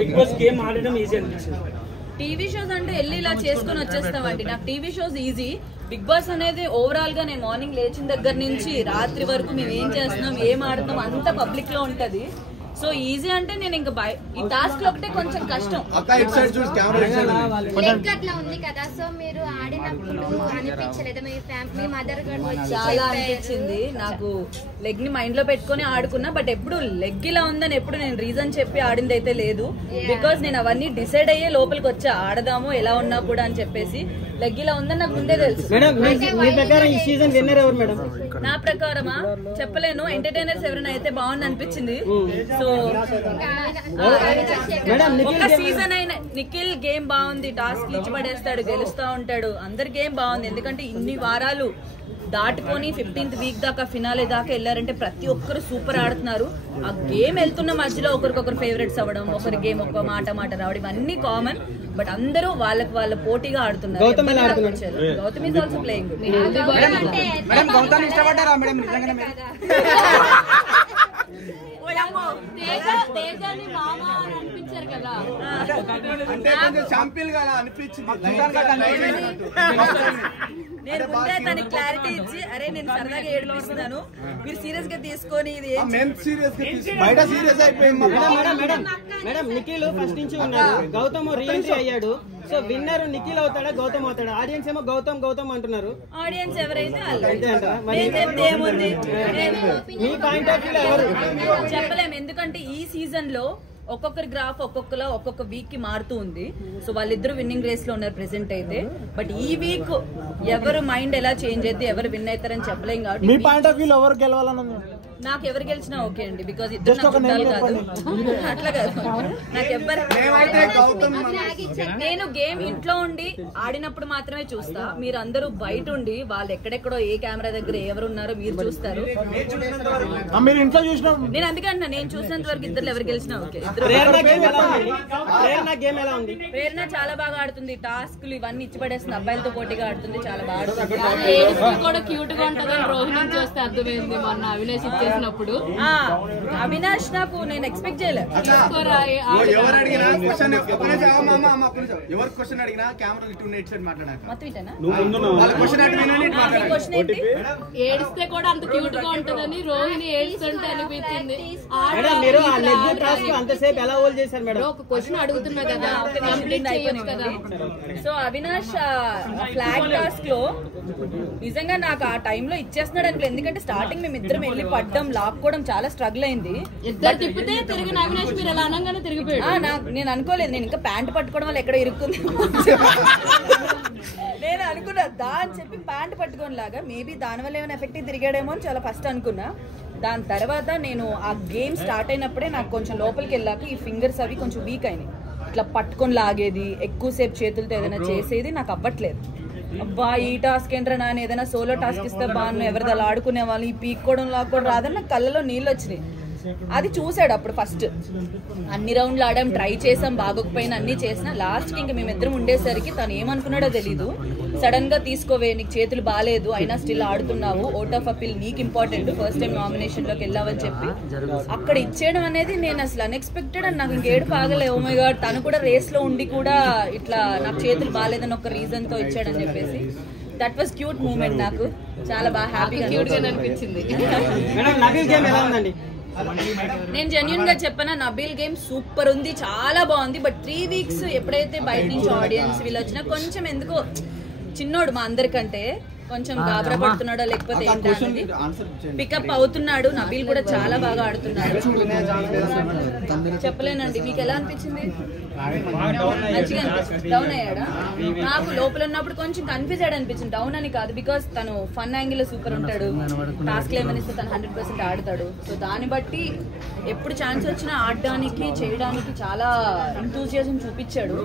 Big boss game ఆడడం easy అనిపించింది. TV shows అంటే వెళ్ళి ఇలా చేసుకుని వచ్చేస్తామండి. నాకు TV shows easy. Big boss అనేది ఓవరాల్ గా నేను మార్నింగ్ లేచిన దగ్గర నుంచి రాత్రి వరకు మేము ఏం చేస్తున్నాం, ఏం ఆడుతున్నాం అంతా పబ్లిక్ లో ఉంటది. సో ఈజీ అంటే నేను ఇంకా ఈ టాస్క్ లో ఒకటే కొంచెం కష్టం. అట్లా ఉంది కదా, సో మీరు ఆడినప్పుడు అనిపించలేదు మీ మదర్ చాలా అనిపించింది నాకు. లెగ్ ని మైండ్ లో పెట్టుకుని ఆడుకున్నా, బట్ ఎప్పుడు లెగ్ ఇలా ఉందని ఎప్పుడు నేను రీజన్ చెప్పి ఆడింది అయితే లేదు. బికాస్ నేను అవన్నీ డిసైడ్ అయ్యే లోపలికి వచ్చా, ఆడదాము ఎలా ఉన్నా కూడా అని చెప్పేసి. లెగ్ ఇలా ఉందని నాకు ముందే తెలుసు. నా ప్రకారమా చెప్పలేను, ఎంటర్టైనర్స్ ఎవరైనా అయితే బాగుంది అనిపించింది. సో ఒక సీజన్ అయిన నిఖిల్ గేమ్ బాగుంది, టాస్క్ ఇచ్చి పడేస్తాడు, గెలుస్తా ఉంటాడు. అందరి గేమ్ బాగుంది, ఎందుకంటే ఇన్ని వారాలు దాటుకొని 15th వీక్ దాకా ఫినాలే దాకా వెళ్ళారంటే ప్రతి ఒక్కరు సూపర్ ఆడుతున్నారు. ఆ గేమ్ వెళ్తున్న మధ్యలో ఒకరికొకరు ఫేవరెట్స్ అవ్వడం, ఒకరి గేమ్ ఒక మాట రావడం ఇవన్నీ కామన్. బట్ అందరూ వాళ్ళకి వాళ్ళ పోటీగా ఆడుతున్నారు. Gautam is also playing. అనిపించారు కదా, నేను ముందే తనకి క్లారిటీ ఇచ్చి, అరే నేను సరదాగా ఏడిపిస్తున్నాను, మీరు సీరియస్ గా తీసుకొని ఇది మేడం నిఖిల్ ఫస్ట్ నుంచి ఉన్నాడు, గౌతమ్ రీఎంట్రీ అయ్యాడు. సో విన్నర్ నిఖిల్ అవుతాడా గౌతమ్ అవుతాడా? ఆడియన్స్ ఏమో గౌతమ్ గౌతమ్ అంటున్నారు. ఆడియన్స్ ఎవరైతే మీ పాయింట్ ఆఫ్ వ్యూ ఎవరు చెప్పలేము, ఎందుకంటే ఈ సీజన్ లో ఒక్కొక్కరి గ్రాఫ్ ఒక్కొక్క వీక్ కి మారుతూ ఉంది. సో వాళ్ళిద్దరు విన్నింగ్ రేస్ లో ఉన్నారు ప్రెసెంట్ అయితే. బట్ ఈ వీక్ ఎవరు మైండ్ ఎలా చేంజ్ అయితే ఎవరు విన్ అవుతారని చెప్పలేం. కాబట్టి మీ పాయింట్ ఆఫ్ వ్యూ ఎవరు గెలవాలన్నా నాకు ఎవరు గెలిచినా ఓకే అండి, బికాజ్ ఇద్దరు నాకు ఉండాలి కాదు, అట్లా కాదు. నాకు ఎవరు, నేను గేమ్ ఇంట్లో ఉండి ఆడినప్పుడు మాత్రమే చూస్తా. మీరు అందరూ బయట ఉండి వాళ్ళు ఎక్కడెక్కడో ఏ కెమెరా దగ్గర ఎవరు ఉన్నారో మీరు చూస్తారు. నేను అందుకే అంటున్నా, నేను చూసినంత వరకు ఇద్దరు ఎవరు గెలిచినా ఓకే. ప్రేరణ చాలా బాగా ఆడుతుంది, టాస్క్లు ఇవన్నీ ఇచ్చి పడేస్తుంది, అబ్బాయిలతో పోటీగా ఆడుతుంది, చాలా బాగా ఆడుతుంది. కూడా క్యూట్ గా ఉంటుంది. రోహిణి చూస్తే అర్థమైంది మొన్న అవినాష్ ఇచ్చేసినప్పుడు. అవినాష్ నాకు నేను ఎక్స్పెక్ట్ చేయలేదు. ఏడిస్తే కూడా అంత క్యూట్ గా ఉంటదని రోహిణి ఏడుస్తుంటే అనిపించింది. ఒక క్వశ్చన్ అడుగుతున్నా కదా, కంప్లీట్ చేయొచ్చు కదా. సో అవినాష్ ఫ్లాగ్ టాస్క్ లో నిజంగా నాకు ఆ టైంలో ఇచ్చేస్తున్నాడు అనుకో, ఎందుకంటే స్టార్టింగ్ మేము ఇద్దరం వెళ్ళి పడ్డం లాక్కోవడం చాలా స్ట్రగుల్ అయింది. ఇద్దరు తిప్పితే తిరిగిన అవినాష్ మీరు అలా అనగానే తిరిగిపోయాడు. నేను అనుకోలేదు, నేను ఇంకా ప్యాంట్ పట్టుకోవడం వల్ల ఎక్కడ ఇరుక్కుంది నేను అనుకున్నా దా అని చెప్పి ప్యాంట్ పట్టుకోని లాగా, మేబీ దానివల్ల ఏమైనా ఎఫెక్ట్ తిరిగాడేమో అని చాలా ఫస్ట్ అనుకున్నా. దాని తర్వాత నేను ఆ గేమ్ స్టార్ట్ అయినప్పుడే నాకు కొంచెం లోపలికి వెళ్ళాక ఈ ఫింగర్స్ అవి కొంచెం వీక్ అయినాయి. ఇట్లా పట్టుకొని లాగేది, ఎక్కువసేపు చేతులతో ఏదైనా చేసేది నాకు అవ్వట్లేదు. అబ్బా ఈ టాస్క్ ఏంట్రా నాన్న, ఏదైనా సోలో టాస్క్ ఇస్తే బాగున్నాను, ఎవరిది అలా ఆడుకునే వాళ్ళు, ఈ పీక్కోవడం లాక్కోవడం రాదని నాకు కళ్ళలో నీళ్ళు వచ్చినాయి. అది చూసాడు అప్పుడు ఫస్ట్. అన్ని రౌండ్లు ఆడాం, ట్రై చేసాం, బాగోకపోయినా అన్ని చేసినా లాస్ట్కి ఇంకా మేమిద్దరం ఉండేసరికి తను ఏమనుకున్నాడో తెలీదు, సడన్ గా తీసుకోవే నీకు చేతులు బాగాలేదు అయినా స్టిల్ ఆడుతున్నావు, ఓట్ ఆఫ్ అపీల్ నీకు ఇంపార్టెంట్, ఫస్ట్ టైం నామినేషన్ లోకి వెళ్ళావని చెప్పి అక్కడ ఇచ్చేయడం అనేది నేను అసలు అన్ఎక్స్పెక్టెడ్. అని నాకు ఇంకేడు పాగలే. ఓ మై గాడ్, తను కూడా రేస్ లో ఉండి కూడా ఇట్లా నాకు చేతులు బాగాలేదని ఒక రీజన్ తో ఇచ్చాడని చెప్పేసి దట్ వాస్ క్యూట్ మూమెంట్. నాకు చాలా బాగా హ్యాపీగా అనిపించింది. నేను జెన్యూన్ గా చెప్పనా, నబీల్ గేమ్ సూపర్ ఉంది, చాలా బాగుంది. బట్ 3 వీక్స్ ఎప్పుడైతే బయట నుంచి ఆడియన్స్ వీళ్ళు వచ్చినా కొంచెం ఎందుకో చిన్నోడు మా అందరికంటే కొంచెం గాబరా పడుతున్నాడో లేకపోతే ఏంటనేది పికప్ అవుతున్నాడు. నబీల్ కూడా చాలా బాగా ఆడుతున్నాడు. చెప్పలేనండి, మీకు ఎలా అనిపించింది? మంచిగా అనిపించింది. డౌన్ అయ్యాడా? నాకు లోపల ఉన్నప్పుడు కొంచెం కన్ఫ్యూజ్ అయ్యాడు అనిపించింది. డౌన్ అని కాదు, బికాస్ తను ఫన్ యాంగిల్ లో సూపర్ ఉంటాడు, టాస్క్ ఏమనిస్తే తను 100% ఆడతాడు. సో దాన్ని బట్టి ఎప్పుడు ఛాన్స్ వచ్చినా ఆడడానికి చేయడానికి చాలా ఎంతూజియాజం చూపించాడు.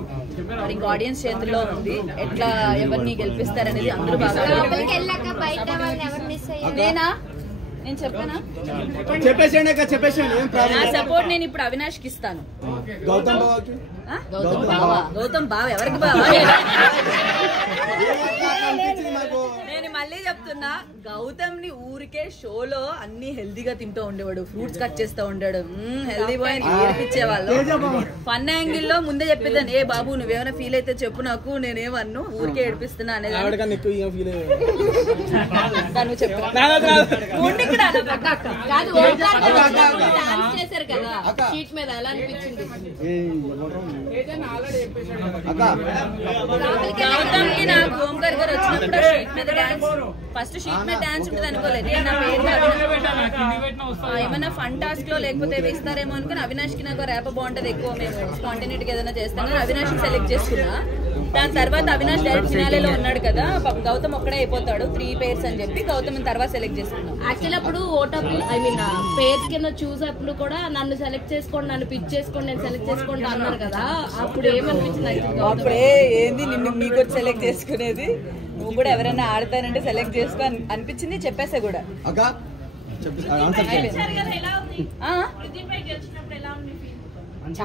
మరి ఇంకా ఆడియన్స్ చేతుల్లో ఉంది, ఎట్లా ఎవరిని గెలిపిస్తారనేది అందరూ బాగా. నేనా నేను చెప్పానా? నా సపోర్ట్ నేను ఇప్పుడు అవినాష్ కి ఇస్తాను. గౌతమ్ బావ ఎవరికి బావ? నేను మళ్ళీ చెప్తున్నా, గౌతమ్ ని ఊరికే షోలో అన్ని హెల్దీగా తింటూ ఉండేవాడు, ఫ్రూట్స్ కట్ చేస్తూ ఉండాడు, హెల్దీ బాయ్ అని ఏడిపించేవాళ్ళు. ఫన్ యాంగిల్ లో ముందే చెప్పేదాన్ని, ఏ బాబు నువ్వేమైనా ఫీల్ అయితే చెప్పు నాకు, నేనేమన్ను ఊరికే ఏడిపిస్తున్నా అనేది. చేశారు కదా షీట్ మీద, ఎలా అనిపించింది? గౌతమ్ కి నాకు ఓంకార్ గారు వచ్చినప్పుడు షీట్ మీద డాన్స్, ఫస్ట్ షీట్ మీద డాన్స్ ఉంటుంది అనుకోలేదు. నా పేరు ఏమైనా ఫన్ టాస్క్ లో లేకపోతే వేస్తారేమో అనుకుని అవినాష్ కి నాకు ర్యాప్ బాగుంటది ఎక్కువ, మేము స్పాంటేనిటీ ఏదైనా చేస్తాం కానీ అవినాష్ సెలెక్ట్ చేసుకున్నా. దాని తర్వాత అవినాష్ డైరెక్ట్ ఫినాలేలో ఉన్నాడు కదా, గౌతమ్ ఒక్కడే అయిపోతాడు 3 pairs అని చెప్పి గౌతమ్ తర్వాత సెలెక్ట్ చేసుకున్నాం. యాక్చువల్లీ అప్పుడు ఓటమి ఐ మీన్ పేర్స్ కింద చూసేప్పుడు కూడా నన్ను సెలెక్ట్ చేసుకోండి, నన్ను పిక్ చేసుకోండి, నేను సెలెక్ట్ చేసుకోండి అన్నారు కదా, అప్పుడు ఏమనిపించింది? అప్పుడే ఏంది నిన్ను మీకు సెలెక్ట్ చేసుకునేది, నువ్వు కూడా ఎవరైనా ఆడతానంటే సెలెక్ట్ చేసుకో అనిపించింది, చెప్పేసా కూడా.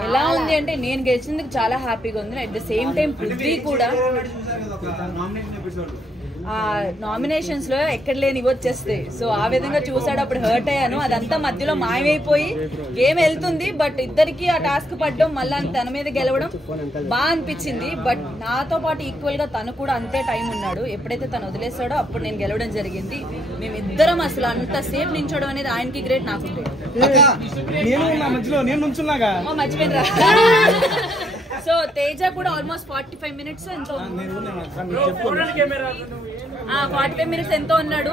ఎలా ఉంది అంటే నేను గెలిచినందుకు చాలా హ్యాపీగా ఉంది. At the same time Prithvi కూడా నామినేషన్స్ లో ఎక్కడ లేని వచ్చేస్తాయి, సో ఆ విధంగా చూసాడు, అప్పుడు హర్ట్ అయ్యాను. అదంతా మధ్యలో మాయమైపోయి గేమ్ వెళ్తుంది, బట్ ఇద్దరికి ఆ టాస్క్ పడడం మళ్ళీ తన మీద గెలవడం బాగా అనిపించింది. బట్ నాతో పాటు ఈక్వల్ గా తను కూడా అంతే టైం ఉన్నాడు, ఎప్పుడైతే తను వదిలేస్తాడో అప్పుడు నేను గెలవడం జరిగింది. మేమిద్దరం అసలు అంతసేపు నించోవడం అనేది ఆయనకి గ్రేట్, నాకు గ్రేట్. మర్చిపోయినరా. సో తేజ కూడా ఆల్మోస్ట్ 45 minutes ఎంతో 45 minutes ఎంతో ఉన్నాడు.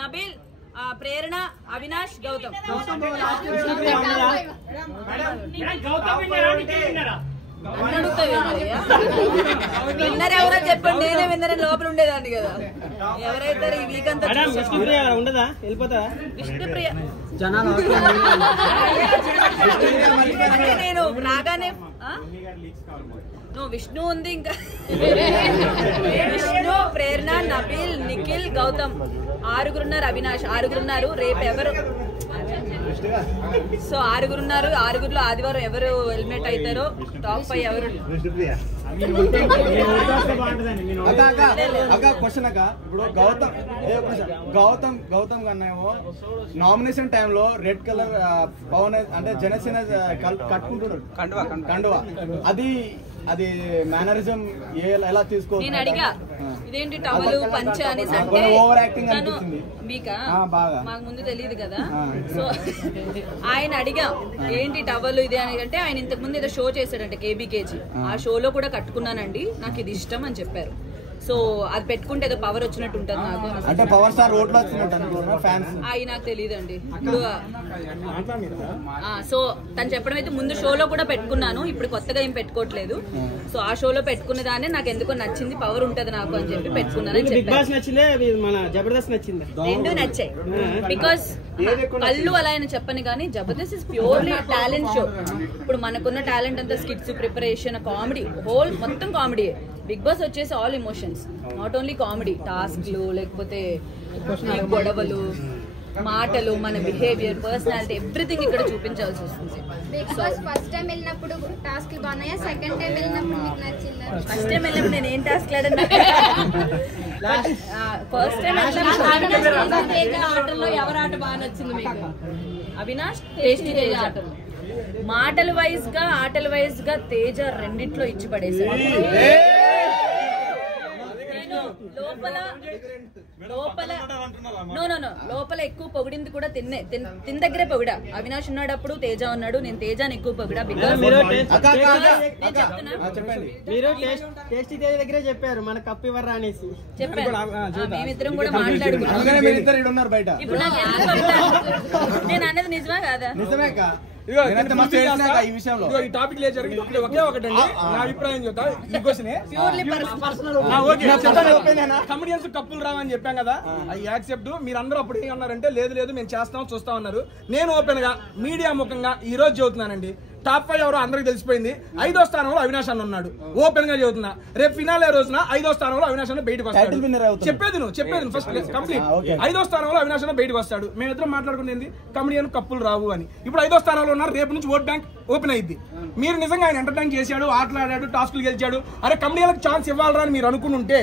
నబీల్, ప్రేరణ, అవినాష్, గౌతమ్. విన్నర్ ఎవరో చెప్పండి, నేనే విన్నర్ లోపల ఉండేదాన్ని కదా. ఎవరైతే ఈ వీక్ అంతా ఉండదా వెళ్ళిపోతా విష్ణుప్రియ నేను రాగానే విష్ణు ఉంది, ఇంకా విష్ణు, ప్రేరణ, నబీల్, నిఖిల్, గౌతమ్ 6 అవినాష్ 6 రేపు ఎవరు? సో 6 6లో ఆదివారం ఎవరు ఎలిమినేట్ అవుతారో, టాప్ 5 ఎవరు? క్వశ్చన్ అక్క, ఇప్పుడు గౌతమ్ కన్నా ఏమో నామినేషన్ టైంలో రెడ్ కలర్ పవన్ అంటే జనసేన కట్టుకుంటున్నాడు కండువా, అది మేనరిజం ఎలా తీసుకో? నేను అడిగా ఇదేంటి టవల్ పంచ అనేసి, అంటే ఓవర్ యాక్టింగ్ అనిపించింది మీకా, మాకు ముందు తెలియదు కదా. సో ఆయన అడిగా ఏంటి టవల్ ఇది అని, అంటే ఆయన ఇంతకు ముందు ఏదో షో చేశాడంటే కేబీకేజీ, ఆ షోలో కూడా కట్టుకున్నానండి, నాకు ఇది ఇష్టం అని చెప్పారు. సో అది పెట్టుకుంటే ఏదో పవర్ వచ్చినట్టు ఉంటుంది నాకు. అంటే పవర్ స్టార్ రోడ్లో వచ్చినట్టు ఫ్యాన్స్ అవి నాకు తెలియదండి. ఇప్పుడు సో తను చెప్పడం అయితే ముందు షోలో కూడా పెట్టుకున్నాను, ఇప్పుడు కొత్తగా ఏం పెట్టుకోవట్లేదు. సో ఆ షోలో పెట్టుకున్న దాన్ని నాకు ఎందుకో నచ్చింది, పవర్ ఉంటది నాకు అని చెప్పి పెట్టుకున్నాను. రెండు నచ్చాయి, బికాస్ కళ్ళు అలా అని చెప్పను కానీ Jabardasth is purely talent show. ఇప్పుడు మనకున్న టాలెంట్ అంతా స్కిట్స్, ప్రిపరేషన్, కామెడీ, హోల్ మొత్తం కామెడీ. బిగ్ బాస్ వచ్చేసి all emotions, not only comedy, టాస్క్లు లేకపోతే గొడవలు, మాటలు, మన బిహేవియర్, పర్సనాలిటీ, ఎవ్రీథింగ్ ఇక్కడ చూపించాల్సి వస్తుంది. ఫస్ట్ టైం వెళ్ళినప్పుడు టాస్క్ బాగున్నాయా? సెకండ్ టైం వెళ్ళినప్పుడు మీకు నచ్చిందా? ఫస్ట్ టైం వెళ్ళినప్పుడు నేను ఏం టాస్క్ లేదన్నా, ఫస్ట్ టైం ఆటల్లో ఎవరి ఆట బాగా నచ్చింది మీకు? అవినాష్, టేస్టీ తేజ. మాటల వైజ్ గా, ఆటల వైజ్ గా తేజ రెండిట్లో ఇచ్చి పడేసాడు. లోపల ఎక్కువ పొగిడింది కూడా తిన్న దగ్గరే పొగిడా. అవినాష్ ఉన్నాడప్పుడు తేజ ఉన్నాడు, నేను తేజాని ఎక్కువ పొగిడా. బికాస్ టేస్టీ తేజ దగ్గరే చెప్పారు మన కప్పు ఇవ్వరా అనేసి చెప్పారు. మేమిద్దరం కూడా మాట్లాడుకున్నాం. ఇప్పుడు నాకు నేను అన్నది నిజమా కాదా? ఈ టాపిక్ లేదు, ఒకే ఒకటండి నా అభిప్రాయం చెప్తా. ఈ క్వశ్చన్ కమెడియన్స్ కప్పులు రావని చెప్పాం కదా, అది యాక్సెప్ట్. మీరందరూ అప్పుడు ఏమన్నారంటే లేదు మేము చేస్తాం చూస్తా ఉన్నారు. నేను ఓపెన్ గా మీడియా ముఖంగా ఈ రోజు చెబుతున్నానండి, టాప్ 5 ఎవరో అందరికి తెలిసిపోయింది. 5వ స్థానంలో అవినాష్ అన్న ఉన్నాడు. ఓపెన్ గా చెబుతున్నా, రేపు ఫినాలే రోజున 5వ స్థానంలో అవినాష్ అన్న బయటకు వస్తాడు. చెప్పేది ఫస్ట్ కంప్లీట్. 5వ స్థానంలో అవినాష్ అన్న బయటకు వస్తాడు. మేమిద్దరం మాట్లాడుకునేది కమెడియన్ కప్పులు రావు అని. ఇప్పుడు 5వ స్థానంలో ఉన్నారు. రేపు నుంచి ఓట్ బ్యాంక్ ఓపెన్ అయ్యింది. మీరు నిజంగా ఆయన ఎంటర్టైన్ చేశాడు, ఆటలాడాడు, టాస్కులు గెలిచాడు, అరే కమెడియన్లకు ఛాన్స్ ఇవ్వాలరా అని మీరు అనుకుంటే